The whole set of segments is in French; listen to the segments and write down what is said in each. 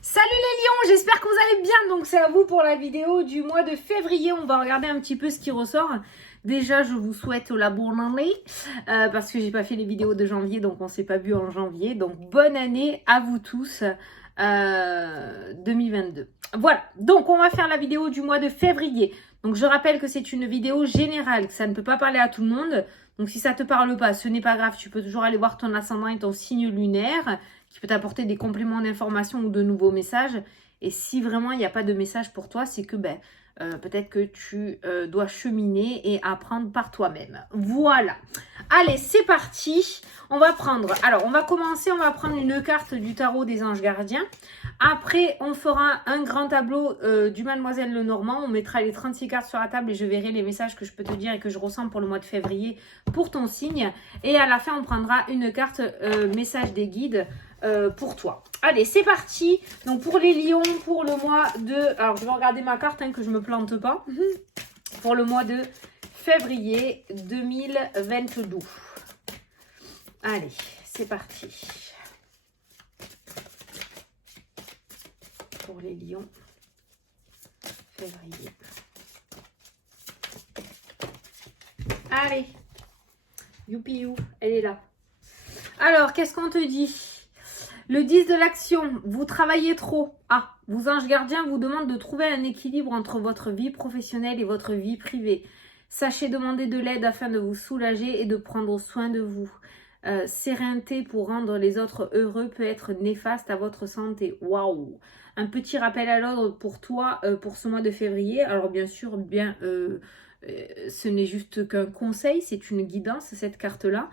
Salut les lions, j'espère que vous allez bien. Donc c'est à vous pour la vidéo du mois de février. On va regarder un petit peu ce qui ressort. Déjà, je vous souhaite la bonne année parce que j'ai pas fait les vidéos de janvier, donc on s'est pas vu en janvier. Donc bonne année à vous tous 2022. Voilà, donc on va faire la vidéo du mois de février. Donc je rappelle que c'est une vidéo générale, que ça ne peut pas parler à tout le monde. Donc si ça te parle pas, ce n'est pas grave, tu peux toujours aller voir ton ascendant et ton signe lunaire qui peut t'apporter des compléments d'information ou de nouveaux messages. Et si vraiment il n'y a pas de message pour toi, c'est que peut-être que tu dois cheminer et apprendre par toi-même. Voilà. Allez, c'est parti. On va prendre, alors on va commencer, on va prendre une carte du tarot des anges gardiens. Après, on fera un grand tableau du Mademoiselle Lenormand. On mettra les 36 cartes sur la table et je verrai les messages que je peux te dire et que je ressens pour le mois de février pour ton signe. Et à la fin, on prendra une carte message des guides pour toi. Allez, c'est parti. Donc pour les lions, pour le mois de... Alors, je vais regarder ma carte, que je ne me plante pas. Pour le mois de février 2022. Allez, c'est parti. Pour les lions, février. Allez, youpi you, elle est là. Alors, qu'est-ce qu'on te dit ? Le 10 de l'action, vous travaillez trop. Ah, vos anges gardiens vous demandent de trouver un équilibre entre votre vie professionnelle et votre vie privée. Sachez demander de l'aide afin de vous soulager et de prendre soin de vous. Sérénité pour rendre les autres heureux peut être néfaste à votre santé. Waouh! Un petit rappel à l'ordre pour toi pour ce mois de février. Alors bien sûr, ce n'est juste qu'un conseil, c'est une guidance cette carte-là.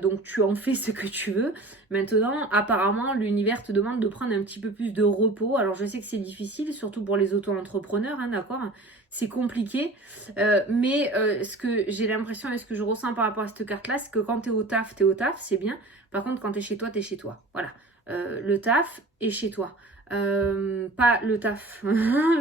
Donc tu en fais ce que tu veux. Maintenant, apparemment, l'univers te demande de prendre un petit peu plus de repos. Alors je sais que c'est difficile, surtout pour les auto-entrepreneurs, d'accord ? C'est compliqué, mais ce que j'ai l'impression et ce que je ressens par rapport à cette carte-là, c'est que quand t'es au taf, c'est bien. Par contre, quand t'es chez toi, t'es chez toi. Voilà. Le taf est chez toi. Pas le taf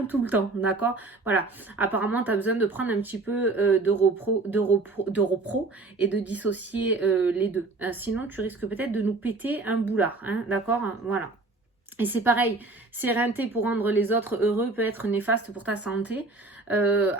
tout le temps, d'accord? Voilà. Apparemment, tu as besoin de prendre un petit peu de repro et de dissocier les deux. Sinon, tu risques peut-être de nous péter un boulard, d'accord? Voilà. Et c'est pareil, sérénité pour rendre les autres heureux peut être néfaste pour ta santé. On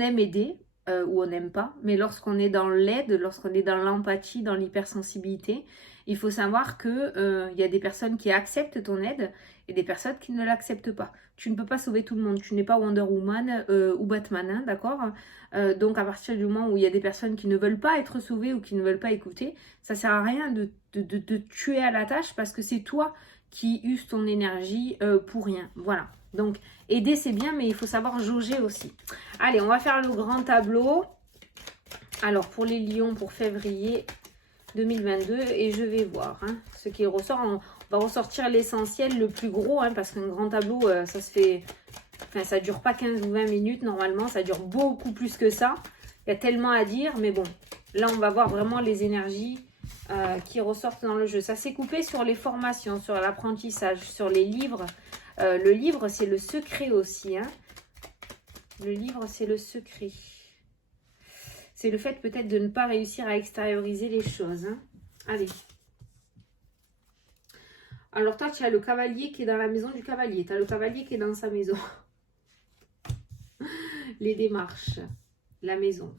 aime aider ou on n'aime pas, mais lorsqu'on est dans l'aide, lorsqu'on est dans l'empathie, dans l'hypersensibilité, il faut savoir que y a des personnes qui acceptent ton aide et des personnes qui ne l'acceptent pas. Tu ne peux pas sauver tout le monde, tu n'es pas Wonder Woman ou Batman, d'accord? Donc à partir du moment où il y a des personnes qui ne veulent pas être sauvées ou qui ne veulent pas écouter, ça sert à rien de tuer à la tâche parce que c'est toi qui uses ton énergie pour rien. Voilà. Donc aider c'est bien, mais il faut savoir jauger aussi. Allez, on va faire le grand tableau. Alors pour les lions pour février 2022 et je vais voir ce qui ressort. On va ressortir l'essentiel, le plus gros, parce qu'un grand tableau, ça se fait... Enfin, ça dure pas 15 ou 20 minutes normalement, ça dure beaucoup plus que ça. Il y a tellement à dire, mais bon, là on va voir vraiment les énergies qui ressortent dans le jeu. Ça s'est coupé sur les formations, sur l'apprentissage, sur les livres. Le livre, c'est le secret aussi. Le livre, c'est le secret. C'est le fait peut-être de ne pas réussir à extérioriser les choses. Allez. Alors toi, tu as le cavalier qui est dans la maison du cavalier. Tu as le cavalier qui est dans sa maison. Les démarches, la maison,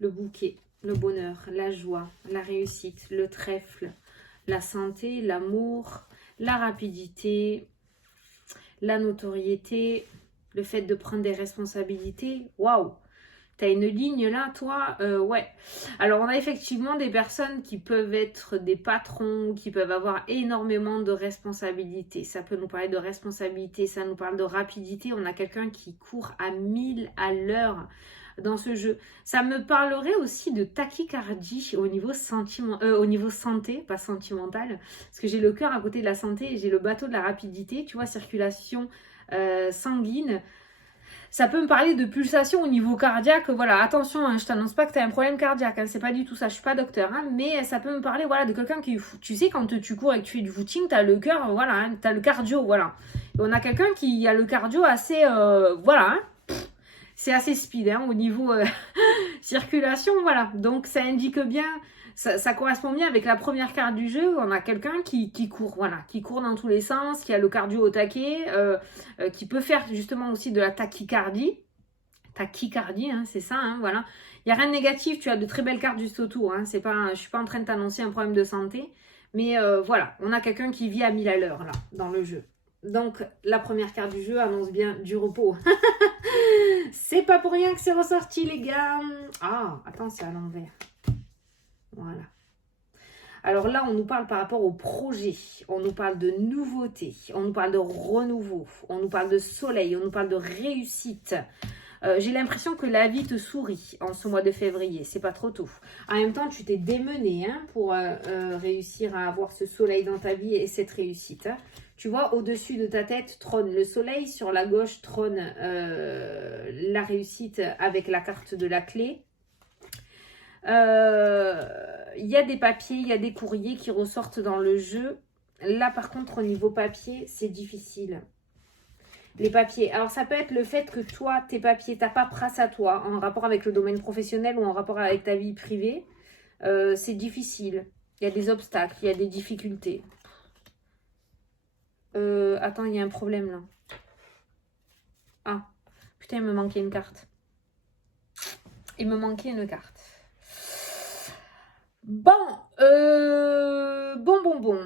le bouquet, le bonheur, la joie, la réussite, le trèfle, la santé, l'amour, la rapidité, la notoriété, le fait de prendre des responsabilités. Waouh! Tu as une ligne là, toi, ouais. Alors, on a effectivement des personnes qui peuvent être des patrons, qui peuvent avoir énormément de responsabilités. Ça peut nous parler de responsabilité, ça nous parle de rapidité. On a quelqu'un qui court à 1000 à l'heure dans ce jeu. Ça me parlerait aussi de tachycardie au niveau santé, pas sentimental, parce que j'ai le cœur à côté de la santé et j'ai le bateau de la rapidité, tu vois, circulation sanguine. Ça peut me parler de pulsation au niveau cardiaque. Voilà, attention, je t'annonce pas que tu as un problème cardiaque. C'est pas du tout ça, je suis pas docteur. Mais ça peut me parler de quelqu'un qui... Tu sais, quand tu cours et que tu fais du footing, tu as le cœur, tu as le cardio, voilà. Et on a quelqu'un qui a le cardio assez... c'est assez speed au niveau circulation, voilà. Donc ça indique bien ça correspond bien avec la première carte du jeu. On a quelqu'un qui court, voilà, qui court dans tous les sens, qui a le cardio au taquet, qui peut faire justement aussi de la tachycardie. Tachycardie, hein, c'est ça, hein, voilà. Il n'y a rien de négatif, tu as de très belles cartes juste autour. Hein, je ne suis pas en train de t'annoncer un problème de santé. Mais voilà, on a quelqu'un qui vit à 1000 à l'heure, là, dans le jeu. Donc, la première carte du jeu annonce bien du repos. C'est pas pour rien que c'est ressorti, les gars. Ah, attends, c'est à l'envers. Voilà. Alors là, on nous parle par rapport au projet, on nous parle de nouveauté, on nous parle de renouveau, on nous parle de soleil, on nous parle de réussite. J'ai l'impression que la vie te sourit en ce mois de février, c'est pas trop tôt. En même temps, tu t'es démené hein, pour réussir à avoir ce soleil dans ta vie et cette réussite. Hein. Tu vois, au-dessus de ta tête trône le soleil, sur la gauche trône la réussite avec la carte de la clé. Il y a des papiers, il y a des courriers qui ressortent dans le jeu. Là, par contre, au niveau papier, c'est difficile. Les papiers. Alors, ça peut être le fait que toi, tes papiers, ta paperasse à toi, en rapport avec le domaine professionnel ou en rapport avec ta vie privée, c'est difficile. Il y a des obstacles, il y a des difficultés. Attends, il y a un problème là. Ah, putain, il me manquait une carte. Il me manquait une carte. Bon, bon.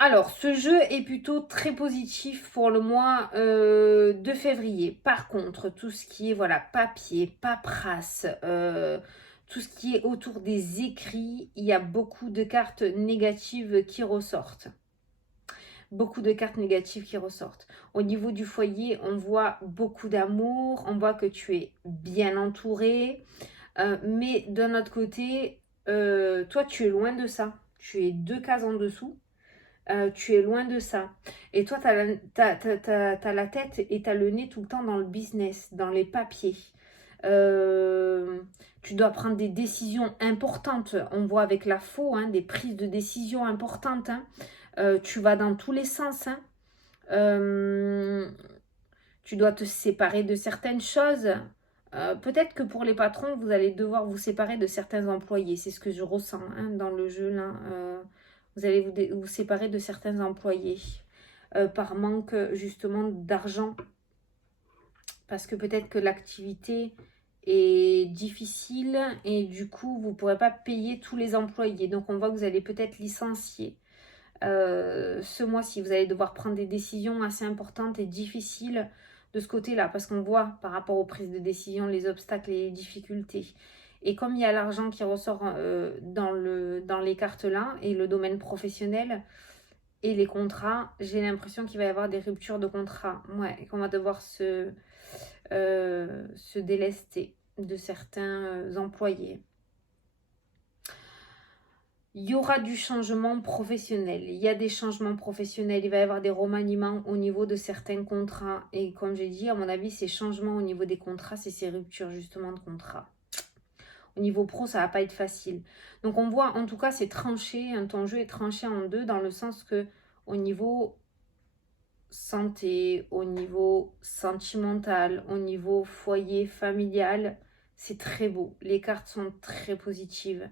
Alors, ce jeu est plutôt très positif pour le mois de février. Par contre, tout ce qui est voilà papier, paperasse, tout ce qui est autour des écrits, il y a beaucoup de cartes négatives qui ressortent. Beaucoup de cartes négatives qui ressortent. Au niveau du foyer, on voit beaucoup d'amour, on voit que tu es bien entouré. Mais d'un autre côté, toi, tu es loin de ça. Tu es 2 cases en dessous. Tu es loin de ça. Et toi, tu as, la tête et tu as le nez tout le temps dans le business, dans les papiers. Tu dois prendre des décisions importantes. On voit avec la faux, hein, des prises de décisions importantes. Hein. Tu vas dans tous les sens. Hein. Tu dois te séparer de certaines choses. Peut-être que pour les patrons, vous allez devoir vous séparer de certains employés. C'est ce que je ressens hein, dans le jeu là. Vous allez vous séparer de certains employés par manque justement d'argent. Parce que peut-être que l'activité est difficile et du coup, vous ne pourrez pas payer tous les employés. Donc, on voit que vous allez peut-être licencier. Ce mois-ci, vous allez devoir prendre des décisions assez importantes et difficiles de ce côté-là. Parce qu'on voit par rapport aux prises de décision les obstacles et les difficultés. Et comme il y a l'argent qui ressort dans les cartes là, et le domaine professionnel et les contrats, j'ai l'impression qu'il va y avoir des ruptures de contrats. Ouais, et qu'on va devoir se délester de certains employés. Il y aura du changement professionnel. Il y a des changements professionnels. Il va y avoir des remaniements au niveau de certains contrats. Et comme j'ai dit, à mon avis, ces changements au niveau des contrats, c'est ces ruptures justement de contrats. Au niveau pro, ça va pas être facile. Donc, on voit, en tout cas, c'est tranché. Hein, ton jeu est tranché en deux dans le sens que au niveau santé, au niveau sentimental, au niveau foyer, familial, c'est très beau. Les cartes sont très positives.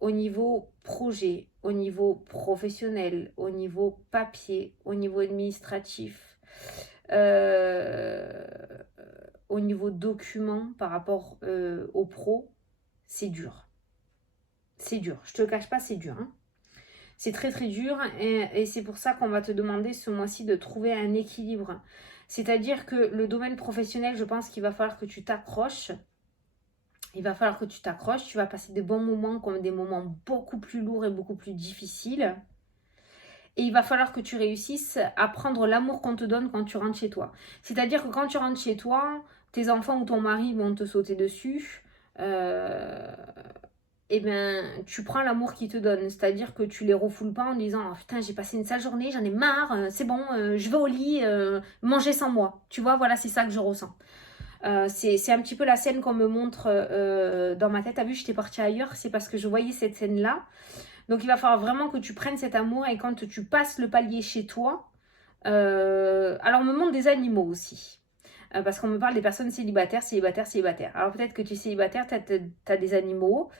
Au niveau projet, au niveau professionnel, au niveau papier, au niveau administratif, au niveau document par rapport au pro, c'est dur. C'est dur. Je te le cache pas, c'est dur. Hein. C'est très très dur et c'est pour ça qu'on va te demander ce mois-ci de trouver un équilibre. C'est-à-dire que le domaine professionnel, je pense qu'il va falloir que tu t'accroches. Il va falloir que tu t'accroches. Tu vas passer des bons moments comme des moments beaucoup plus lourds et beaucoup plus difficiles. Et il va falloir que tu réussisses à prendre l'amour qu'on te donne quand tu rentres chez toi. C'est-à-dire que quand tu rentres chez toi, tes enfants ou ton mari vont te sauter dessus. Eh bien, tu prends l'amour qu'ils te donnent. C'est-à-dire que tu les refoules pas en disant oh, « Putain, j'ai passé une sale journée, j'en ai marre, c'est bon, je vais au lit, manger sans moi. » Tu vois, voilà, c'est ça que je ressens. C'est un petit peu la scène qu'on me montre dans ma tête. T'as vu, j'étais partie ailleurs, c'est parce que je voyais cette scène-là. Donc, il va falloir vraiment que tu prennes cet amour et quand tu passes le palier chez toi, alors on me montre des animaux aussi. parce qu'on me parle des personnes célibataires, célibataires, célibataires. Alors peut-être que tu es célibataire, tu as des animaux.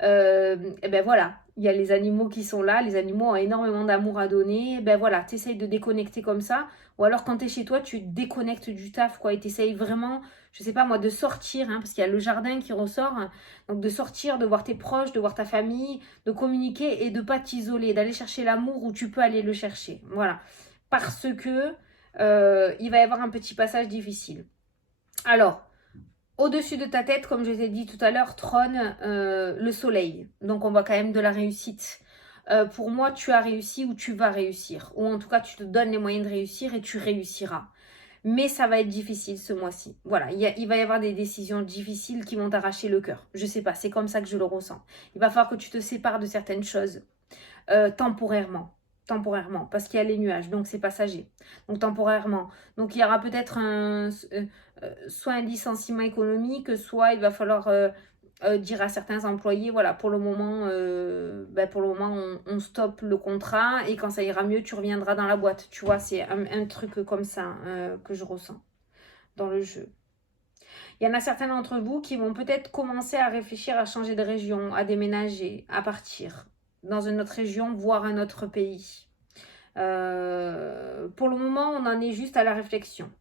Et ben voilà, il y a les animaux qui sont là, les animaux ont énormément d'amour à donner. Et ben voilà, tu essayes de déconnecter comme ça. Ou alors quand tu es chez toi, tu déconnectes du taf, quoi. Et tu essayes vraiment, je sais pas moi, de sortir, hein, parce qu'il y a le jardin qui ressort. Hein. Donc de sortir, de voir tes proches, de voir ta famille, de communiquer et de pas t'isoler, d'aller chercher l'amour où tu peux aller le chercher. Voilà. Parce que il va y avoir un petit passage difficile. Alors, au-dessus de ta tête, comme je t'ai dit tout à l'heure, trône le soleil. Donc, on voit quand même de la réussite. Pour moi, tu as réussi ou tu vas réussir. Ou en tout cas, tu te donnes les moyens de réussir et tu réussiras. Mais ça va être difficile ce mois-ci. Voilà, il va y avoir des décisions difficiles qui vont t'arracher le cœur. Je sais pas, c'est comme ça que je le ressens. Il va falloir que tu te sépares de certaines choses temporairement. Temporairement, parce qu'il y a les nuages, donc c'est passager. Donc temporairement. Donc il y aura peut-être soit un licenciement économique, soit il va falloir dire à certains employés, voilà, pour le moment, on stoppe le contrat et quand ça ira mieux, tu reviendras dans la boîte. Tu vois, c'est un truc comme ça que je ressens dans le jeu. Il y en a certains d'entre vous qui vont peut-être commencer à réfléchir à changer de région, à déménager, à partir dans une autre région, voire un autre pays. Pour le moment, on en est juste à la réflexion.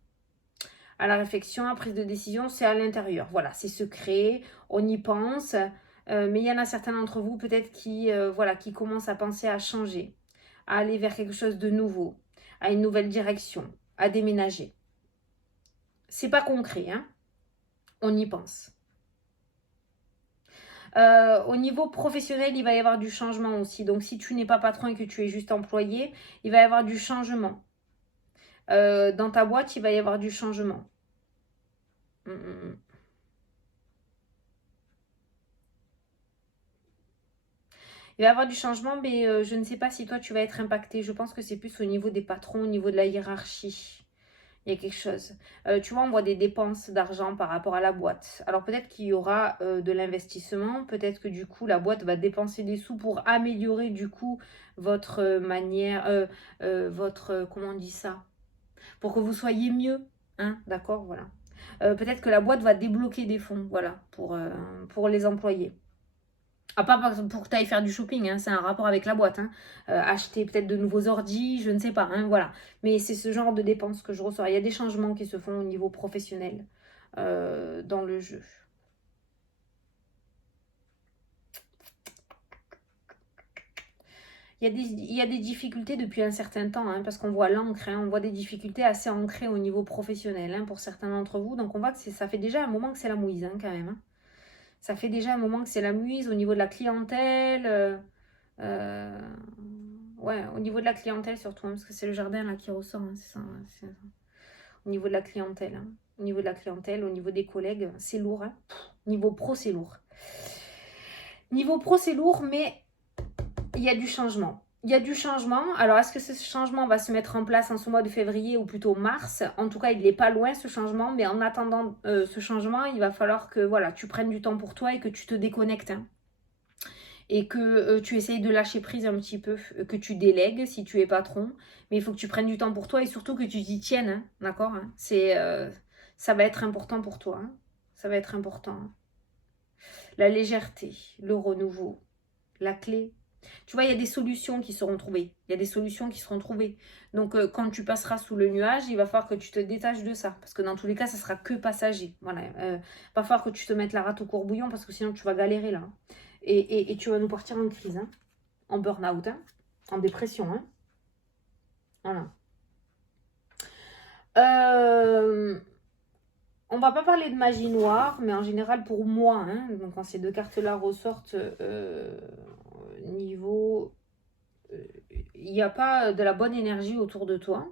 À la réflexion, à prise de décision, c'est à l'intérieur. Voilà, c'est secret, on y pense. Mais il y en a certains d'entre vous peut-être qui commencent à penser à changer, à aller vers quelque chose de nouveau, à une nouvelle direction, à déménager. C'est pas concret, hein. On y pense. Au niveau professionnel, il va y avoir du changement aussi. Donc, si tu n'es pas patron et que tu es juste employé, il va y avoir du changement. Dans ta boîte, il va y avoir du changement. Il va y avoir du changement, mais je ne sais pas si toi, tu vas être impacté. Je pense que c'est plus au niveau des patrons, au niveau de la hiérarchie. Il y a quelque chose. Tu vois, on voit des dépenses d'argent par rapport à la boîte. Alors peut-être qu'il y aura de l'investissement. Peut-être que du coup, la boîte va dépenser des sous pour améliorer du coup votre manière, comment on dit ça? Pour que vous soyez mieux. Hein, d'accord, voilà. Peut-être que la boîte va débloquer des fonds, voilà, pour les employés. Ah, pas pour que tu ailles faire du shopping, hein, c'est un rapport avec la boîte. Hein. Acheter peut-être de nouveaux ordis, je ne sais pas, hein, voilà. Mais c'est ce genre de dépenses que je ressors. Il y a des changements qui se font au niveau professionnel dans le jeu. Il y a des difficultés depuis un certain temps, hein, parce qu'on voit l'encre, hein, on voit des difficultés assez ancrées au niveau professionnel hein, pour certains d'entre vous. Donc on voit que ça fait déjà un moment que c'est la mouise hein, quand même. Hein. Ça fait déjà un moment que c'est la mouise au niveau de la clientèle. Ouais, au niveau de la clientèle surtout, hein, parce que c'est le jardin là qui ressort. Hein, c'est ça, c'est ça. Au niveau de la clientèle. Hein. Au niveau de la clientèle, au niveau des collègues, c'est lourd. Hein. Niveau pro, c'est lourd. Niveau pro, c'est lourd, mais il y a du changement. Il y a du changement. Alors, est-ce que ce changement va se mettre en place en ce mois de février ou plutôt mars? En tout cas, il n'est pas loin ce changement. Mais en attendant ce changement, il va falloir que voilà, tu prennes du temps pour toi et que tu te déconnectes. Hein. Et que tu essayes de lâcher prise un petit peu, que tu délègues si tu es patron. Mais il faut que tu prennes du temps pour toi et surtout que tu t'y tiennes. Hein, d'accord hein. Ça va être important pour toi. Hein. Ça va être important. Hein. La légèreté, le renouveau, la clé. Tu vois, il y a des solutions qui seront trouvées. Il y a des solutions qui seront trouvées. Donc, quand tu passeras sous le nuage, il va falloir que tu te détaches de ça. Parce que dans tous les cas, ça sera que passager. Voilà. Il va falloir que tu te mettes la rate au courbouillon parce que sinon, tu vas galérer là. Et tu vas nous partir en crise, hein, en burn-out, hein, en dépression. Hein. Voilà. On va pas parler de magie noire, mais en général pour moi, hein, donc quand ces deux cartes-là ressortent, niveau... Il n'y a pas de la bonne énergie autour de toi.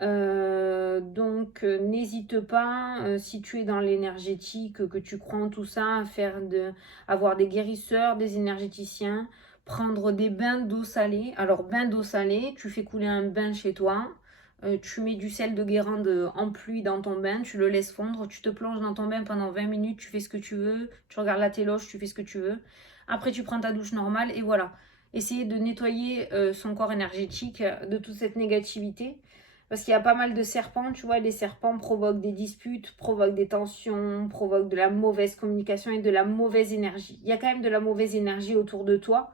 Donc n'hésite pas, si tu es dans l'énergétique, que tu crois en tout ça, avoir des guérisseurs, des énergéticiens, prendre des bains d'eau salée. Alors bain d'eau salée, tu fais couler un bain chez toi, tu mets du sel de Guérande en pluie dans ton bain, tu le laisses fondre, tu te plonges dans ton bain pendant 20 minutes, tu fais ce que tu veux, tu regardes la téloche, tu fais ce que tu veux. Après tu prends ta douche normale et voilà. Essayer de nettoyer son corps énergétique de toute cette négativité. Parce qu'il y a pas mal de serpents, tu vois, les serpents provoquent des disputes, provoquent des tensions, provoquent de la mauvaise communication et de la mauvaise énergie. Il y a quand même de la mauvaise énergie autour de toi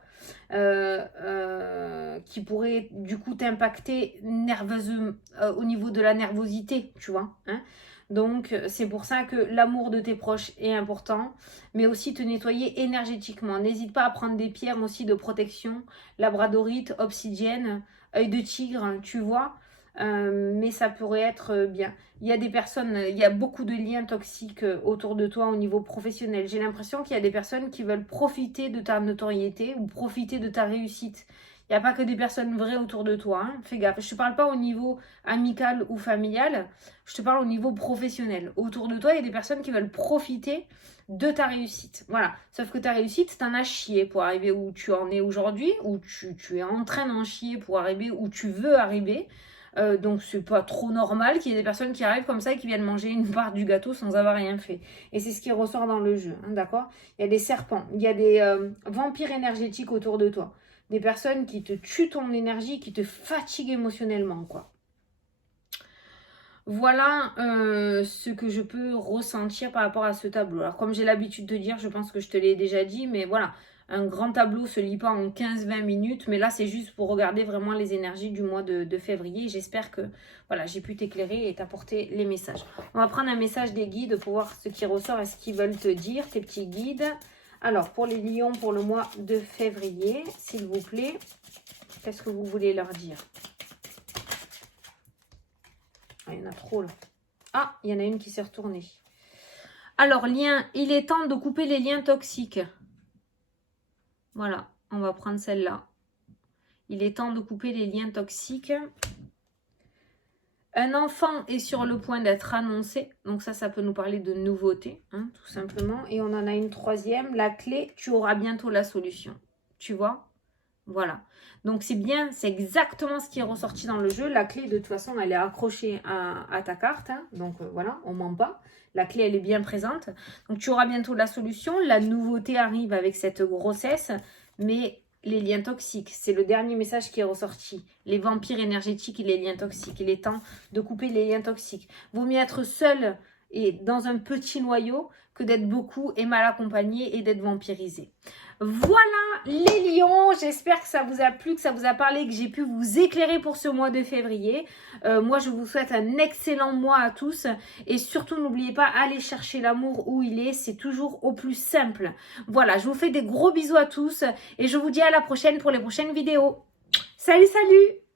qui pourrait du coup t'impacter nerveusement au niveau de la nervosité, tu vois. Hein. Donc, c'est pour ça que l'amour de tes proches est important, mais aussi te nettoyer énergétiquement. N'hésite pas à prendre des pierres aussi de protection, labradorite, obsidienne, œil de tigre, tu vois. Mais ça pourrait être bien. Il y a des personnes, il y a beaucoup de liens toxiques autour de toi au niveau professionnel. J'ai l'impression qu'il y a des personnes qui veulent profiter de ta notoriété ou profiter de ta réussite. Il n'y a pas que des personnes vraies autour de toi. Hein. Fais gaffe. Je ne te parle pas au niveau amical ou familial. Je te parle au niveau professionnel. Autour de toi, il y a des personnes qui veulent profiter de ta réussite. Voilà. Sauf que ta réussite, t'en as chié pour arriver où tu en es aujourd'hui, où tu es en train d'en chier pour arriver où tu veux arriver. Donc c'est pas trop normal qu'il y ait des personnes qui arrivent comme ça et qui viennent manger une part du gâteau sans avoir rien fait. Et c'est ce qui ressort dans le jeu, hein, d'accord? Il y a des serpents, il y a des vampires énergétiques autour de toi. Des personnes qui te tuent ton énergie, qui te fatiguent émotionnellement, quoi. Voilà ce que je peux ressentir par rapport à ce tableau. Alors comme j'ai l'habitude de dire, je pense que je te l'ai déjà dit, mais voilà. Un grand tableau se lit pas en 15-20 minutes, mais là c'est juste pour regarder vraiment les énergies du mois de février. J'espère que voilà, j'ai pu t'éclairer et t'apporter les messages. On va prendre un message des guides pour voir ce qui ressort et ce qu'ils veulent te dire, tes petits guides. Alors pour les lions pour le mois de février, s'il vous plaît, qu'est-ce que vous voulez leur dire? Ah, il y en a trop là. Ah, il y en a une qui s'est retournée. Alors, lien, il est temps de couper les liens toxiques. Voilà, on va prendre celle-là. Il est temps de couper les liens toxiques. Un enfant est sur le point d'être annoncé. Donc ça peut nous parler de nouveauté, hein, tout simplement. Et on en a une troisième. La clé, tu auras bientôt la solution. Tu vois? Voilà. Donc c'est bien, c'est exactement ce qui est ressorti dans le jeu. La clé, de toute façon, elle est accrochée à ta carte. Hein. Donc voilà, on ment pas. La clé, elle est bien présente. Donc tu auras bientôt la solution. La nouveauté arrive avec cette grossesse. Mais les liens toxiques, c'est le dernier message qui est ressorti. Les vampires énergétiques et les liens toxiques. Il est temps de couper les liens toxiques. Vaut mieux être seul et dans un petit noyau que d'être beaucoup et mal accompagné et d'être vampirisé. Voilà les lions, j'espère que ça vous a plu, que ça vous a parlé, que j'ai pu vous éclairer pour ce mois de février. Moi, je vous souhaite un excellent mois à tous et surtout, n'oubliez pas, allez chercher l'amour où il est, c'est toujours au plus simple. Voilà, je vous fais des gros bisous à tous et je vous dis à la prochaine pour les prochaines vidéos. Salut, salut!